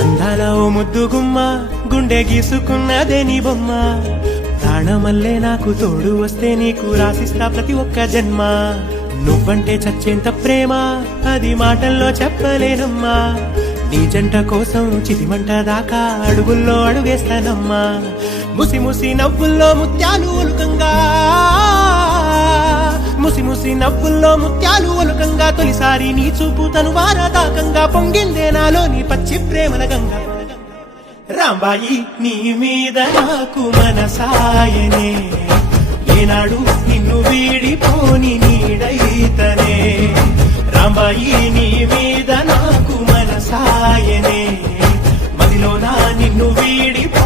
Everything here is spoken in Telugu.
అందాల ఓ ముద్దు గుమ్మ గుండె గీసుకున్నదే నీ బొమ్మ ప్రాణమల్లే నాకు తోడు వస్తే నీకు రాసిస్తా ప్రతి ఒక్క జన్మ నువ్వంటే చచ్చేంత ప్రేమ అది మాటల్లో చెప్పలేనమ్మా నీ జంట కోసం చితిమంట దాకా అడుగుల్లో అడుగేస్తానమ్మా ముసి ముసి నవ్వుల్లో ముత్యాలు ఒలుకంగా ముసి ముసి నవ్వుల్లో ముత్యాలు ఒలుకంగా తొలిసారి నీ చూపు తను వారదాకంగా పొంగిందే నాలో నీ పచ్చి ప్రేమల గంగా రాంబాయి నీ మీద నాకు మనసాయనే ఏనాడు నిన్ను వీడిపోని నీడైతనే రాంబాయి నీ మీద నాకు మనసాయనే మదిలో నా నిన్ను వీడిపో